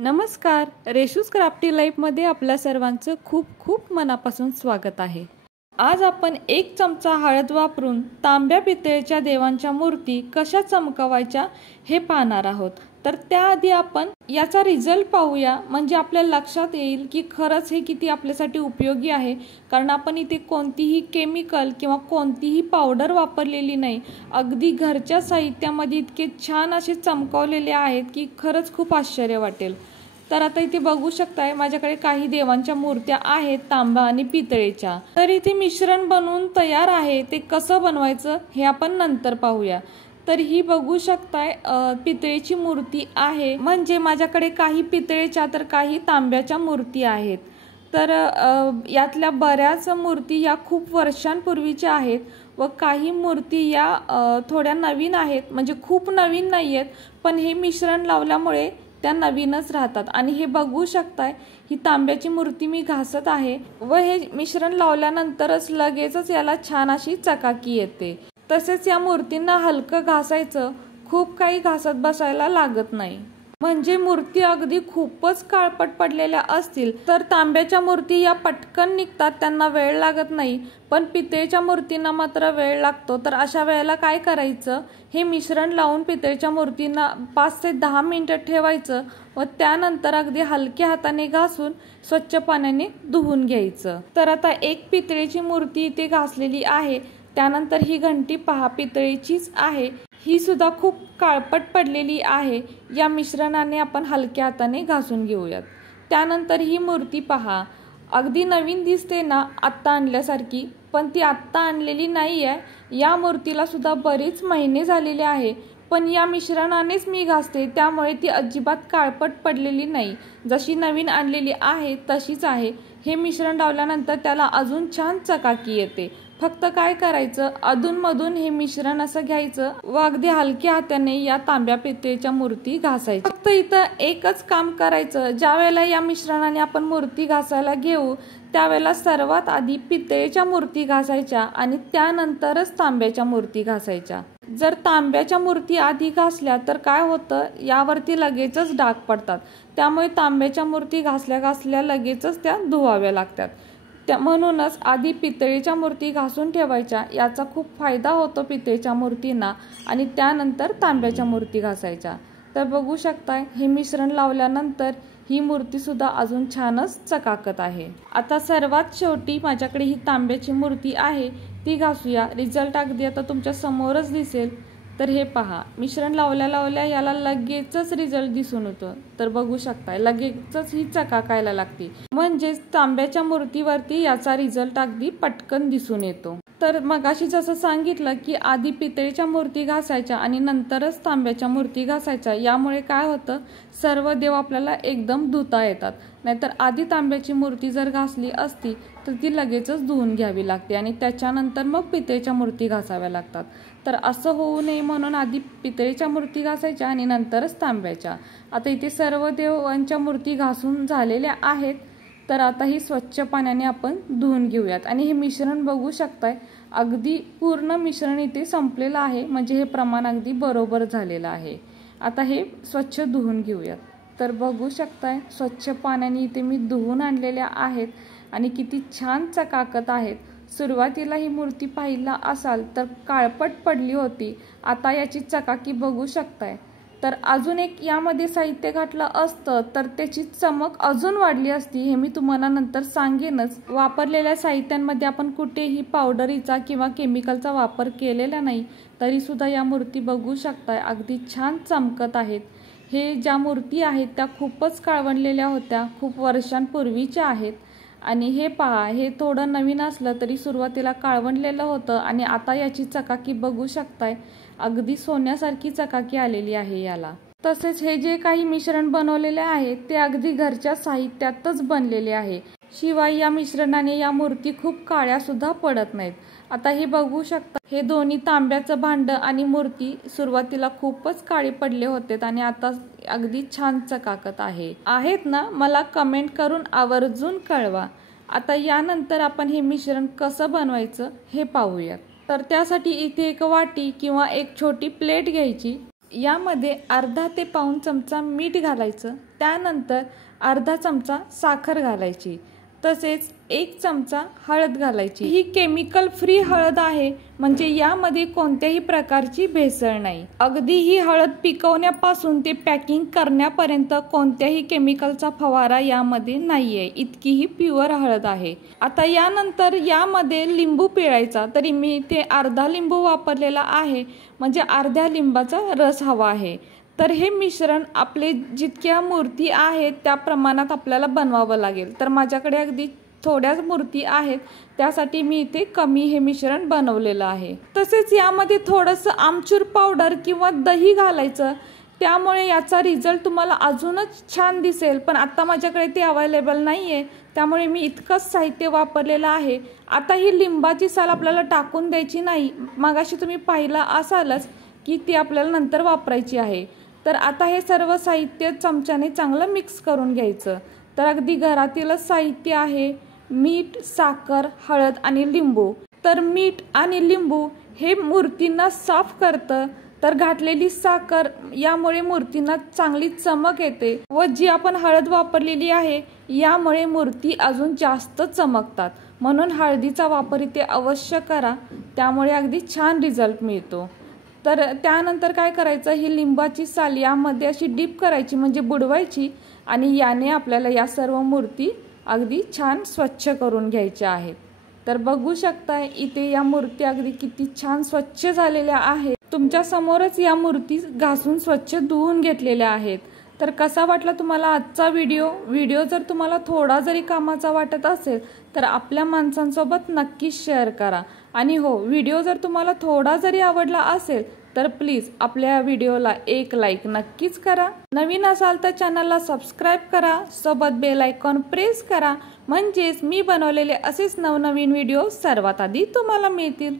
नमस्कार, रेशूज क्राफ्टी लाईफमध्ये आपल्या सर्वांचं खूप खूप मनापासून स्वागत आहे। आज आपण 1 चमचा हळद वापरून तांब्या पितळेच्या देवांच्या मूर्ती कशा चमकवायच्या हे पाहणार आहोत। तर त्याआधी आपण याचा रिझल्ट पाहूया, म्हणजे आपल्या लक्षात येईल की खरंच हे किती आपल्यासाठी उपयोगी आहे। कारण आपण इथे कोणतीही केमिकल किंवा कोणतीही पावडर वापरलेली नाही, अगदी घरच्या साहित्यामध्ये इतके छान असे चमकवलेले आहेत की खरंच खूप आश्चर्य वाटेल। तर आता इथे बघू शकताय माझ्याकडे काही देवांच्या मूर्त्या आहेत तांबा आणि पितळेच्या। तर इथे मिश्रण बनवून तयार आहे, ते कसं बनवायचं हे आपण नंतर पाहूया। तर ही बघू शकताय पितळेची मूर्ती आहे, म्हणजे माझ्याकडे काही पितळेच्या तर काही तांब्याच्या मूर्ती आहेत। तर यातल्या बऱ्याच मूर्ती या खूप वर्षांपूर्वीच्या आहेत व काही मूर्ती या थोड्या नवीन आहेत, म्हणजे खूप नवीन नाहीयेत, पण हे मिश्रण लावल्यामुळे त्या नवीनच राहतात। आणि हे बघू शकताय ही तांब्याची मूर्ती मी घासत आहे व हे मिश्रण लावल्यानंतरच लगेचच याला छान अशी चकाकी येते। तसेच या मूर्तींना हलकं घासायचं, खूप काही घासत बसायला लागत नाही। म्हणजे मूर्ती अगदी खूपच काळपट पडलेल्या असतील तर तांब्याच्या मूर्ती या पटकन निघतात, त्यांना वेळ लागत नाही, पण पितळेच्या मूर्तींना मात्र वेळ लागतो। तर अशा वेळेला काय करायचं, हे मिश्रण लावून पितळेच्या मूर्तींना 5 ते 10 मिनिटं ठेवायचं व त्यानंतर अगदी हलक्या हाताने घासून स्वच्छ पाण्याने धुवून घ्यायचं। तर आता एक पितळेची मूर्ती इथे घासलेली आहे। त्यानंतर ही घंटी पहा, पितळेचीच आहे, ही सुद्धा खूप काळपट पडलेली आहे। या मिश्रणाने आपण हलक्या हाताने घासून घेऊयात। त्यानंतर ही मूर्ती पहा, अगदी नवीन दिसते ना आत्ता आणल्यासारखी, पण ती आत्ता आणलेली नाही आहे। या मूर्तीला सुद्धा बरेच महिने झालेले आहे, पण या मिश्रणानेच मी घासते, त्यामुळे ती अजिबात काळपट पडलेली नाही, जशी नवीन आणलेली आहे तशीच आहे। हे मिश्रण लावल्यानंतर त्याला अजून छान चकाकी येते। फक्त काय करायचं, अधूनमधून हे मिश्रण असं घ्यायचं व अगदी हलक्या हाताने या तांब्या पितळेच्या मूर्ती घासायच्या। फक्त इथं एकच काम करायचं, ज्या वेळेला या मिश्रणाने आपण मूर्ती घासायला घेऊ त्यावेळेला सर्वात आधी पितळेच्या मूर्ती घासायच्या आणि त्यानंतरच तांब्याच्या मूर्ती घासायच्या। जर तांब्याच्या मूर्ती आधी घासल्या तर काय होतं, यावरती लगेचच डाग पडतात, त्यामुळे तांब्याच्या मूर्ती घासल्या लगेचच त्या धुवाव्या लागतात। म्हणूनच आधी पितळेच्या मूर्ती घासून ठेवायच्या, याचा खूप फायदा होतो पितळेच्या मूर्तींना, आणि त्यानंतर तांब्याच्या मूर्ती घासायच्या। तर बघू शकताय हे मिश्रण लावल्यानंतर ही मूर्ती सुद्धा अजून छानच चकाकत आहे। आता सर्वात शेवटी माझ्याकडे ही तांब्याची मूर्ती आहे, ती घासूया। रिझल्ट अगदी आता तुमच्या समोरच दिसेल। तर हे पहा, मिश्रण लावल्या याला लगेचच रिझल्ट दिसून येतो। तर बघू शकताय लगेचच ही चकाकायला लागते, म्हणजे तांब्याच्या मूर्तीवरती याचा रिझल्ट अगदी पटकन दिसून येतो। तर मगाशी जसं सांगितलं की आधी पितळेच्या मूर्ती घासायच्या आणि नंतरच तांब्याच्या मूर्ती घासायच्या, यामुळे काय होतं, सर्व देव आपल्याला एकदम धुता येतात। नाहीतर आधी तांब्याची मूर्ती जर घासली असती तर ती लगेचच धुवून घ्यावी लागते आणि त्याच्यानंतर मग पितळेच्या मूर्ती घासाव्या लागतात। तर असं होऊ नये म्हणून आधी पितळेच्या मूर्ती घासायच्या आणि नंतरच तांब्याच्या। आता इथे सर्व देवांच्या मूर्ती घासून झालेल्या आहेत, तर आता ही स्वच्छ पाण्याने आपण धुवून घेऊयात। आणि हे मिश्रण बघू शकताय, अगदी पूर्ण मिश्रण इथे संपलेलं आहे, म्हणजे हे प्रमाण अगदी बरोबर झालेलं आहे। आता हे स्वच्छ धुवून घेऊयात। तर बघू शकताय स्वच्छ पाण्याने इथे मी धुवून आणलेल्या आहेत आणि किती छान चकाकत आहेत। सुरुवातीला ही मूर्ती पाहिला असाल तर काळपट पडली होती, आता याची चकाकी बघू शकताय। तर अजून एक यामध्ये साहित्य घातलं असतं तर त्याची चमक अजून वाढली असती, हे मी तुम्हाला नंतर सांगेनच। वापरलेल्या साहित्यांमध्ये आपण कुठेही पावडरीचा किंवा केमिकलचा वापर केलेला नाही, तरी सुद्धा या मूर्ती बघू शकताय अगदी छान चमकत आहेत। हे ज्या मूर्ती आहेत त्या खूपच काळवंडलेल्या होत्या, खूप वर्षांपूर्वीच्या आहेत। आणि हे पहा, हे थोडं नवीन असलं तरी सुरुवातीला काळवंडलेलं होतं आणि आता याची चकाकी बघू शकताय, अगदी सोन्यासारखी चकाकी आलेली आहे याला। तसेच हे जे काही मिश्रण बनवलेले आहे ते अगदी घरच्या साहित्यातच बनलेले आहे, शिवाय या मिश्रणाने या मूर्ती खूप काळ्या सुद्धा पडत नाहीत। आता हे बघू शकता, हे दोन्ही तांब्याचं भांड आणि मूर्ती सुरुवातीला खूपच काळे पडले होते आणि आता अगदी छान चकाकत आहेत ना, मला कमेंट करून आवर्जून कळवा। आता यानंतर आपण हे मिश्रण कसं बनवायचं हे पाहूयात। तर त्यासाठी इथे एक वाटी किंवा एक छोटी प्लेट घ्यायची, यामध्ये अर्धा ते पाऊण चमचा मीठ घालायचं, त्यानंतर अर्धा चमचा साखर घालायची, तसेच 1 चमचा हळद घालायची। ही केमिकल फ्री हळद आहे, म्हणजे यामध्ये कोणत्याही प्रकारची भेसळ नाही। अगदी ही हळद पिकवण्यापासून ते पॅकिंग करण्यापर्यंत कोणत्याही केमिकलचा फवारा यामध्ये नाहीये, इतकी ही प्युअर हळद आहे। आता यानंतर यामध्ये लिंबू पिळायचा, तरी मी इथे अर्धा लिंबू वापरलेला आहे, म्हणजे अर्ध्या लिंबाचा रस हवा आहे। तर हे मिश्रण आपले जितक्या मूर्ती आहेत त्या प्रमाणात आपल्याला बनवावं लागेल। तर माझ्याकडे अगदी थोड्याच मूर्ती आहेत, त्यासाठी मी इथे कमी हे मिश्रण बनवलेलं आहे। तसेच यामध्ये थोडंसं आमचूर पावडर किंवा दही घालायचं, त्यामुळे याचा रिझल्ट तुम्हाला अजूनच छान दिसेल। पण आता माझ्याकडे ते अवेलेबल नाहीये, त्यामुळे मी इतकंच साहित्य वापरलेलं आहे। आता ही लिंबाची साल आपल्याला टाकून द्यायची नाही, मगाशी तुम्ही पाहिलं असालच की ती आपल्याला नंतर वापरायची आहे। तर आता हे सर्व साहित्य चमच्याने चांगलं मिक्स करून घ्यायचं। तर अगदी घरातीलच साहित्य आहे, मीठ, साखर, हळद आणि लिंबू। तर मीठ आणि लिंबू हे मूर्तींना साफ करतं, तर घातलेली साखर यामुळे मूर्तींना चांगली चमक येते, व जी आपण हळद वापरलेली आहे यामुळे मूर्ती अजून जास्त चमकतात। म्हणून हळदीचा वापर इथे अवश्य करा, त्यामुळे अगदी छान रिझल्ट मिळतो। तर त्यानंतर काय करायचं, ही लिंबाची साल यामध्ये अशी डीप करायची, म्हणजे बुडवायची, आणि याने आपल्याला या सर्व मूर्ती अगदी छान स्वच्छ करून घ्यायच्या आहेत। तर बघू शकताय इथे या मूर्ती अगदी किती छान स्वच्छ झालेल्या आहेत। तुमच्या समोरच या मूर्ती घासून स्वच्छ धुवून घेतलेल्या आहेत। तर कसा वाटला तुम्हाला आजचा व्हिडिओ जर तुम्हाला थोडा जरी कामाचा वाटत असेल तर आपल्या माणसांसोबत नक्कीच शेअर करा। आणि हो, व्हिडिओ जर तुम्हाला थोडा जरी आवडला असेल तर प्लीज आपल्या व्हिडिओला एक लाईक नक्कीच करा। नवीन असाल तर चॅनलला सबस्क्राईब करा, सोबत बेल आयकॉन प्रेस करा, म्हणजेच मी बनवलेले असेच नवनवीन व्हिडिओ सर्वात आधी तुम्हाला मिळतील।